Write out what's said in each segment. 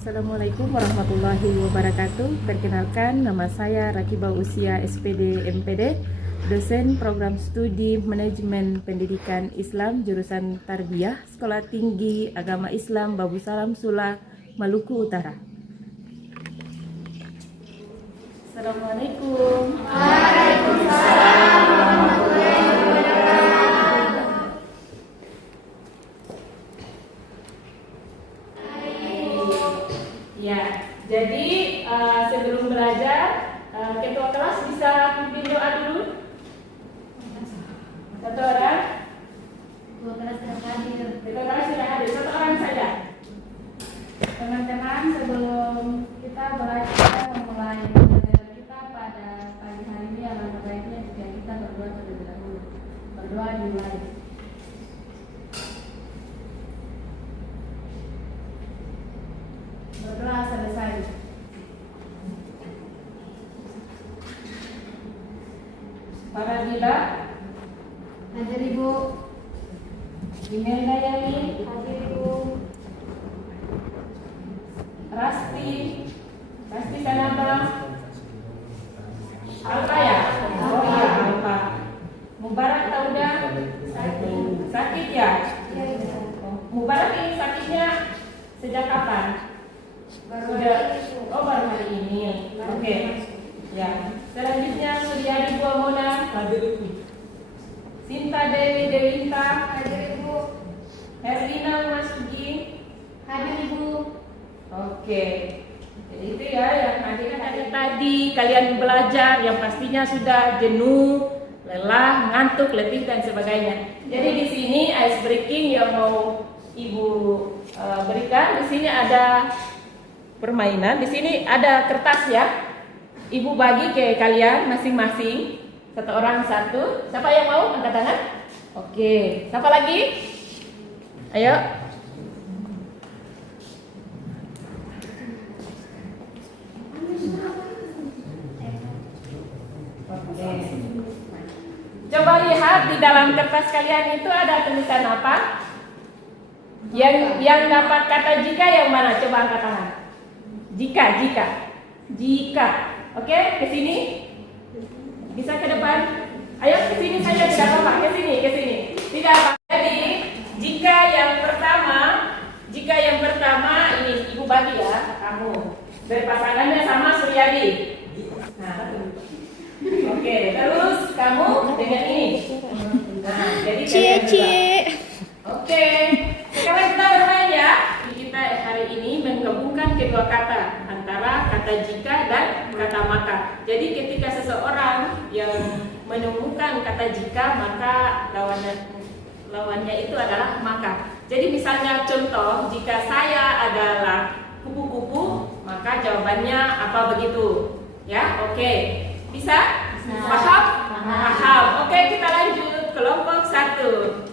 Assalamualaikum warahmatullahi wabarakatuh. Perkenalkan, nama saya Rakibah Usia SPD MPD, dosen program studi Manajemen Pendidikan Islam jurusan Tarbiyah Sekolah Tinggi Agama Islam Babu Salam Sula, Maluku Utara. Assalamualaikum. Waalaikumsalam warahmatullahi wabarakatuh. Ya, jadi sebelum belajar, ketua kelas bisa pimpin doa dulu. Satu orang. Ketua kelas sudah hadir. Ketua kelas sudah hadir. Satu orang saja. Teman-teman, sebelum kita belajar memulai pembelajaran kita pada pagi hari ini, alangkah baiknya jika kita berdoa terlebih dahulu. Berdoa dimulai. Berdoa selesai. Para Dila, Hadir Ibu. Imelda Yani, Hadir Ibu. Rasti Sanaba, Alfa ya? Oh iya, Alfa. Mubarak Tauda, sakit ya? Mubarak ini sakitnya sejak kapan? Sudah, oh baru hari ini. Oke. Ya. Selanjutnya Suryadi Buamona, Sinta Dewi Dewinta, Hadir Ibu. Herlina Masugi. Hadir Ibu. Oke. Jadi itu ya yang tadi kalian belajar yang pastinya sudah jenuh, lelah, ngantuk, letih dan sebagainya. Jadi di sini ice breaking yang mau Ibu berikan. Di sini ada permainan. Di sini ada kertas ya. Ibu bagi ke kalian masing-masing. Satu orang satu. Siapa yang mau angkat tangan? Oke. Siapa lagi? Ayo. Oke. Coba lihat di dalam kertas kalian itu ada tulisan apa? Yang dapat kata jika yang mana? Coba angkat tangan. Jika. Oke, ke sini. Bisa ke depan. Ayo ke sini saja, tidak apa-apa. Ke sini. Tidak apa. Jadi, jika yang pertama ini Ibu bagi ya, kamu. Berpasangannya sama Suryadi. Nah. Oke, terus kamu dengan ini. Nah, jadi Oke. Sekarang kita bermain ya. Kita hari ini menggabungkan kedua kata antara kata jika dan kata maka. Jadi ketika seseorang yang menemukan kata jika, maka lawannya itu adalah maka. Jadi misalnya contoh, jika saya adalah kupu-kupu, maka jawabannya apa begitu? Ya, oke. Bisa? Paham. Oke, kita lanjut kelompok 1.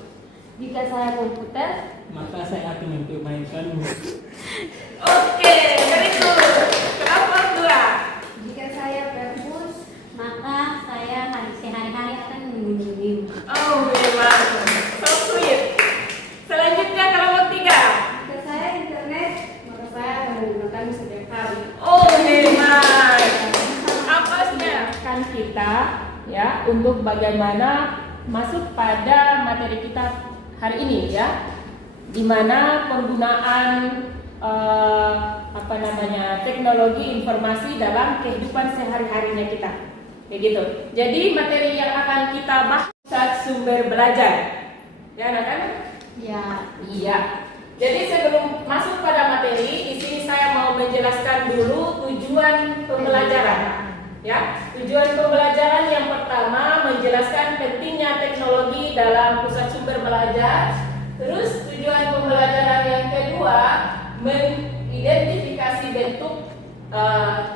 Jika saya komputer, maka saya akan mempermainkanmu. Oke, very good. Kelompok 2. jika saya perpus, maka saya sehari-hari akan mengunjungimu. Oh, memang so sweet. Selanjutnya kelompok 3. Jika saya internet, maka saya akan menggunakanmu setiap hari. Oh, memang. Apa kan kita ya untuk bagaimana masuk pada materi kita hari ini ya, di mana penggunaan teknologi informasi dalam kehidupan sehari-harinya kita, kayak gitu. Jadi materi yang akan kita bahas sumber belajar, ya anak-anak? Ya. Iya. Jadi sebelum masuk pada materi, di sini saya mau menjelaskan dulu tujuan pembelajaran. Ya, tujuan pembelajaran yang pertama menjelaskan pentingnya teknologi dalam pusat sumber belajar. Terus tujuan pembelajaran yang kedua mengidentifikasi bentuk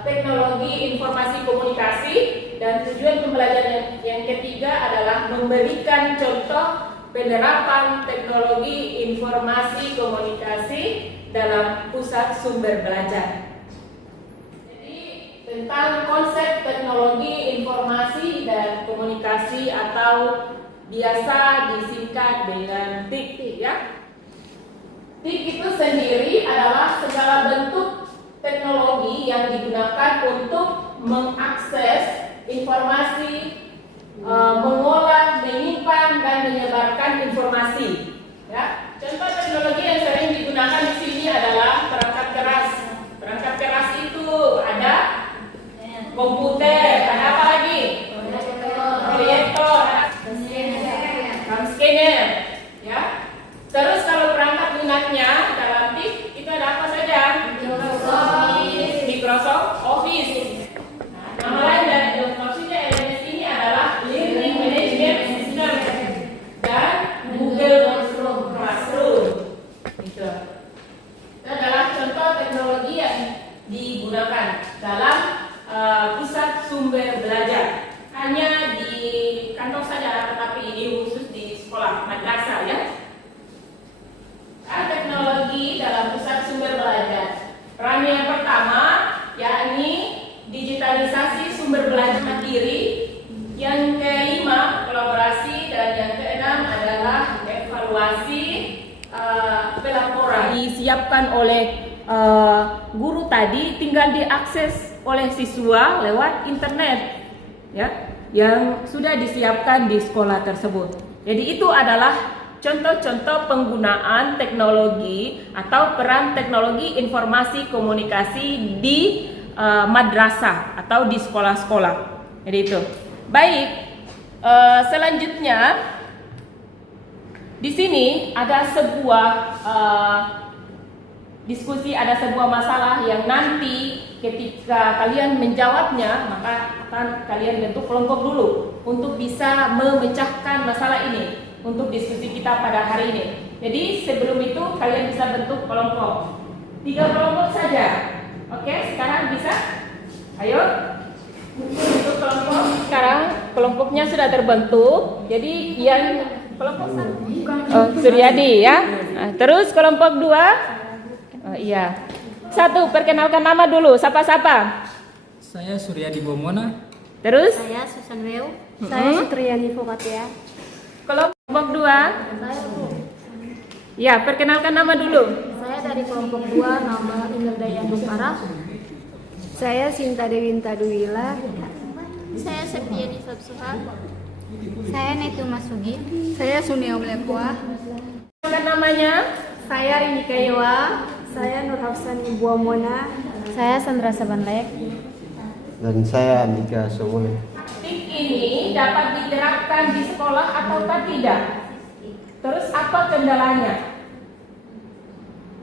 teknologi informasi komunikasi, dan tujuan pembelajaran yang ketiga adalah memberikan contoh penerapan teknologi informasi komunikasi dalam pusat sumber belajar. Tentang konsep teknologi informasi dan komunikasi atau biasa disingkat dengan TIK ya. TIK itu sendiri adalah segala bentuk yang digunakan untuk mengakses informasi, mengolah, menyimpan, dan menyebarkan informasi. Ya, contoh teknologi yang sering digunakan di sini adalah perangkat keras. Perangkat keras itu ada komputer, ada apa lagi? Proyektor, RAM scanner, ya. Terus kalau perangkat lunaknya dalam TIK itu ada apa saja? Microsoft Office. Nah, nama lain dan maksudnya LMS ini adalah Learning Management System dan Google Classroom. Itu adalah contoh teknologi yang digunakan dalam pusat sumber belajar. Hanya di kantor saja, tetapi ini khusus di sekolah madrasah, ya. Teknologi dalam pusat sumber belajar. Peran yang pertama yakni digitalisasi sumber belajar mandiri. Yang kelima kolaborasi, dan yang keenam adalah evaluasi pelaporan. Disiapkan oleh guru tadi, tinggal diakses oleh siswa lewat internet, ya, yang sudah disiapkan di sekolah tersebut. Jadi itu adalah contoh-contoh penggunaan teknologi atau peran teknologi informasi komunikasi di madrasah atau di sekolah-sekolah. Jadi itu. Baik, selanjutnya di sini ada sebuah diskusi, ada sebuah masalah yang nanti ketika kalian menjawabnya, maka akan kalian bentuk kelompok dulu untuk bisa memecahkan masalah ini untuk diskusi kita pada hari ini. Jadi sebelum itu kalian bisa bentuk kelompok, 3 kelompok saja. Oke, sekarang bisa? Ayo bentuk kelompok. Sekarang kelompoknya sudah terbentuk. Jadi yang kelompok 1 Suryadi, ya. Nah, terus kelompok 2 iya. 1, perkenalkan nama dulu. Siapa-siapa? Saya Suryadi Bomona. Terus? Saya Susan Weu. Saya Sutriyani Fokatia. Kelompok 2. Ya, perkenalkan nama dulu. Saya dari kelompok 2, nama Inderdaya Bukara. Saya Sinta Dewinta Duwila. Saya Septiani Sabsuha. Saya Netu Masugi. Saya Sunio Mlepua. Perkenalkan namanya. Saya Rini Kayewa. Saya Nur Hafsani Buamona. Saya Sandra Sabanlek. Dan saya Andika Somone. TIK ini dapat diterapkan di sekolah atau tidak? Terus apa kendalanya?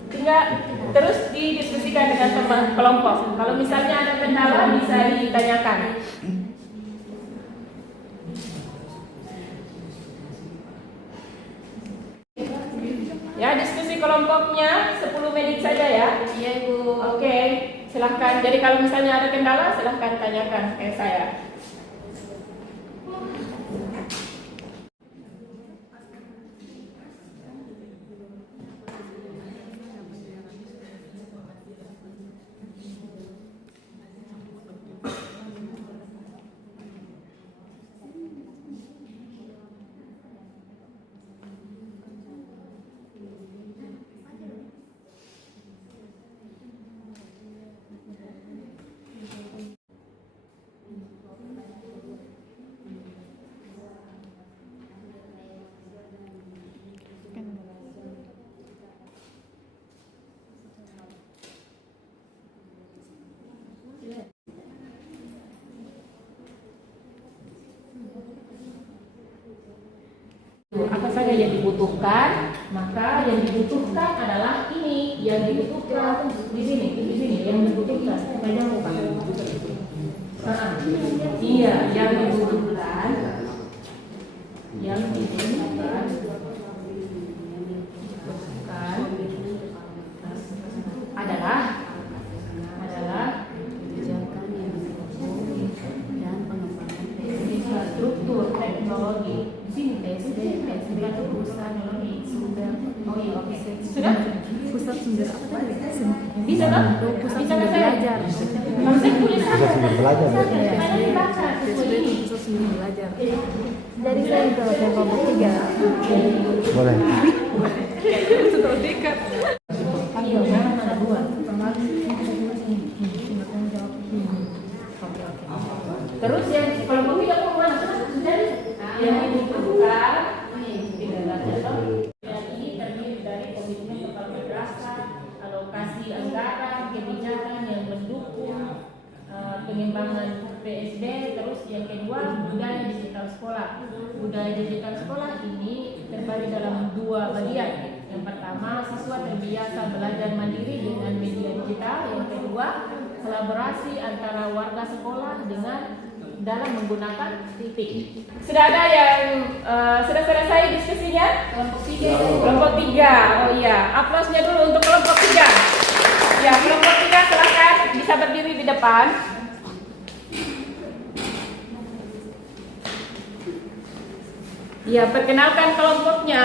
Tinggal terus didiskusikan dengan teman kelompok. Kalau misalnya ada kendala bisa ditanyakan. Ya, diskusi kelompoknya 10 menit saja ya. Iya, Ibu. Oke, silahkan. Jadi kalau misalnya ada kendala, silahkan tanyakan ke saya. Apa saja yang dibutuhkan, maka yang dibutuhkan adalah ini, yang dibutuhkan di sini, yang dibutuhkan. Iya, yang dibutuhkan adalah infrastruktur teknologi. Sudah? Pusat sumber apa tadi? Bisa kan? Pusat Bisa sumber kan saya? belajar. Harusnya tulis apa? Pusat sumber belajar. Mana dibaca? SD itu pusat sumber belajar. Dari saya ke kelompok 3. Boleh. Iya, mana 2? Terus yang kelompok tiga kemana? Jadi yang dibutuhkan ini terdiri dari komitmen kepala madrasah, alokasi anggaran, kebijakan yang mendukung pengembangan PSD. Terus yang kedua, budaya digital sekolah. Budaya digital sekolah ini terbagi dalam dua bagian. Yang pertama, siswa terbiasa belajar mandiri dengan media digital. Yang kedua, kolaborasi antara warga sekolah dengan dalam menggunakan titik. Sudah ada yang sudah selesai diskusinya? Kelompok 3. Kelompok 3. Oh iya, aplausnya dulu untuk kelompok 3. Ya, kelompok 3 silakan bisa berdiri di depan. Ya, perkenalkan kelompoknya.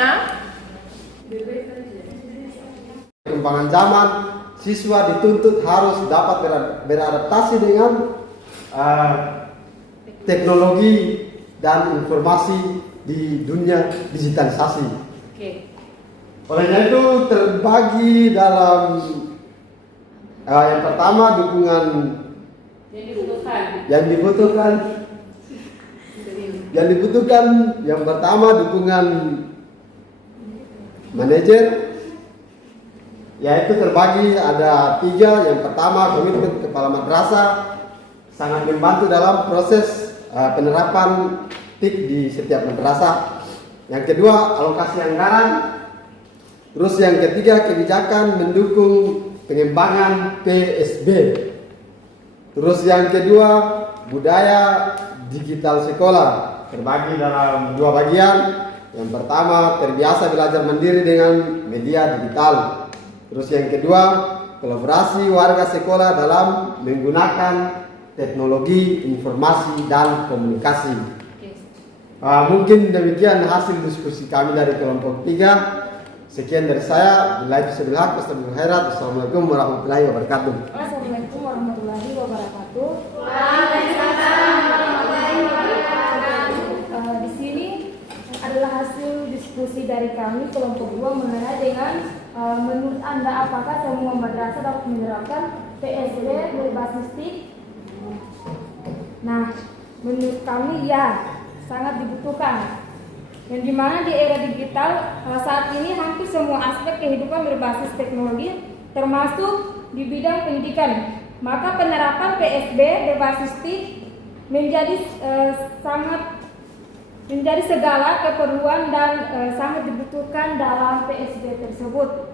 Perkembangan zaman, siswa dituntut harus dapat beradaptasi dengan teknologi dan informasi di dunia digitalisasi. Oke. Olehnya itu terbagi dalam yang pertama dukungan yang dibutuhkan yang pertama dukungan manajer, yaitu terbagi ada 3. Yang pertama, komitmen kepala madrasah sangat membantu dalam proses penerapan TIK di setiap madrasah. Yang kedua, alokasi anggaran. Terus yang ketiga, kebijakan mendukung pengembangan PSB. Terus yang kedua, budaya digital sekolah terbagi dalam 2 bagian. Yang pertama, terbiasa belajar mandiri dengan media digital. Terus yang kedua, kolaborasi warga sekolah dalam menggunakan teknologi informasi dan komunikasi. Mungkin demikian hasil diskusi kami dari kelompok 3. Sekian dari saya. Assalamualaikum warahmatullahi wabarakatuh. Assalamualaikum warahmatullahi wabarakatuh. Di sini adalah hasil diskusi dari kami kelompok 2 mengenai dengan menurut Anda apakah semua madrasah dapat menerapkan PSD berbasis TIK? Nah, menurut kami ya, sangat dibutuhkan. Yang dimana di era digital saat ini hampir semua aspek kehidupan berbasis teknologi termasuk di bidang pendidikan. Maka penerapan PSB berbasis TIK menjadi segala keperluan dan sangat dibutuhkan dalam PSB tersebut.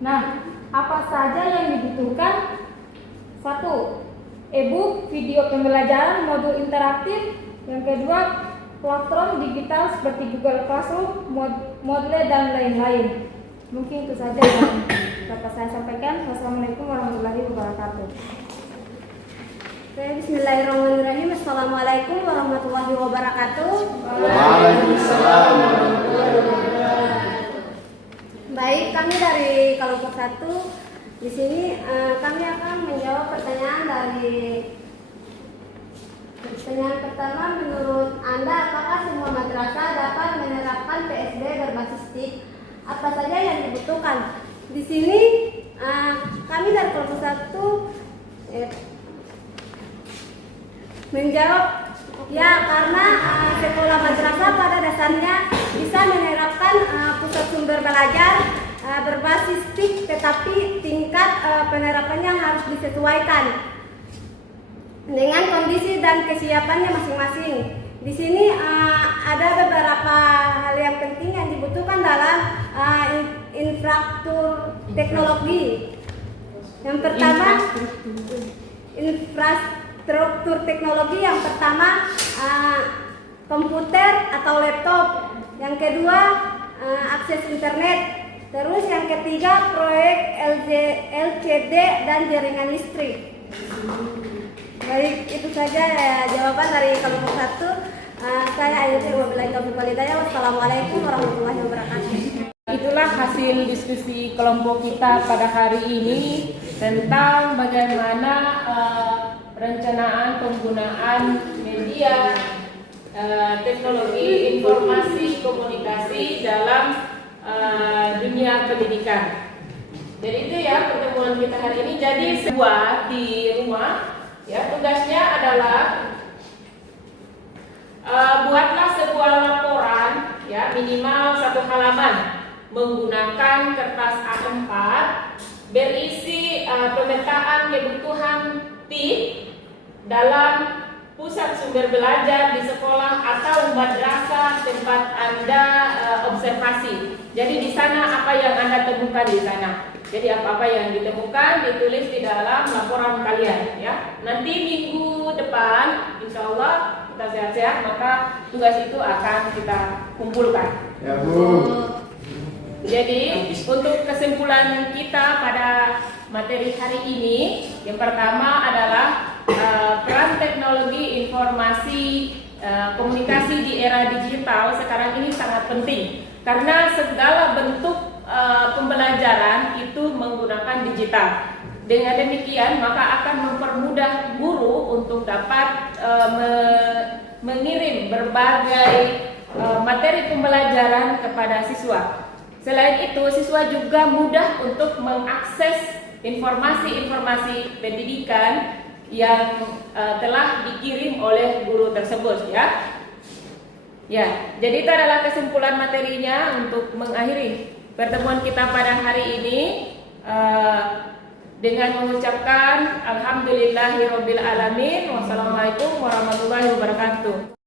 Nah, apa saja yang dibutuhkan? 1. E-book, video pembelajaran, modul interaktif. Yang kedua, platform digital seperti Google Classroom, Moodle dan lain-lain. Mungkin itu saja yang dapat saya sampaikan. Wassalamualaikum warahmatullahi wabarakatuh. Bismillahirrahmanirrahim. Assalamualaikum warahmatullahi wabarakatuh. Waalaikumsalam. Baik, kami dari kelompok 1 di sini kami akan menjawab pertanyaan dari pertanyaan pertama. Menurut Anda, apakah semua madrasah dapat menerapkan PSD berbasis TIK? Apa saja yang dibutuhkan? Di sini kami dari kelompok 1 menjawab ya, karena sekolah madrasah pada dasarnya bisa menerapkan pusat sumber belajar berbasis TIK, tetapi tingkat penerapannya harus disesuaikan dengan kondisi dan kesiapannya masing-masing. Di sini ada beberapa hal yang penting yang dibutuhkan dalam infrastruktur teknologi. Yang pertama, infrastruktur teknologi yang pertama komputer atau laptop. Yang kedua, akses internet. Terus yang ketiga, proyek LCD dan jaringan listrik. Baik, itu saja jawaban dari kelompok 1. Saya Ayati wabillahi taufiq wal hidayah. Wassalamualaikum warahmatullahi wabarakatuh. Itulah hasil diskusi kelompok kita pada hari ini tentang bagaimana perencanaan penggunaan media teknologi informasi komunikasi dalam dunia pendidikan. Jadi itu ya pertemuan kita hari ini. Jadi buat di rumah Ya, tugasnya adalah buatlah sebuah laporan, ya, minimal 1 halaman menggunakan kertas A4 berisi pemetaan kebutuhan TIP dalam pusat sumber belajar di sekolah atau madrasah tempat Anda observasi. Jadi di sana apa yang Anda temukan di sana. Jadi apa-apa yang ditemukan ditulis di dalam laporan kalian, ya. Nanti minggu depan insya Allah kita sehat-sehat, maka tugas itu akan kita kumpulkan. Ya, Bu. Jadi untuk kesimpulan kita pada materi hari ini, yang pertama adalah peran teknologi informasi komunikasi di era digital sekarang ini sangat penting karena segala bentuk pembelajaran itu menggunakan digital. Dengan demikian maka akan mempermudah guru untuk dapat mengirim berbagai materi pembelajaran kepada siswa. Selain itu, siswa juga mudah untuk mengakses informasi-informasi pendidikan yang telah dikirim oleh guru tersebut, ya. Ya, jadi itu adalah kesimpulan materinya untuk mengakhiri pertemuan kita pada hari ini dengan mengucapkan alhamdulillahirabbil alamin. Wassalamualaikum warahmatullahi wabarakatuh.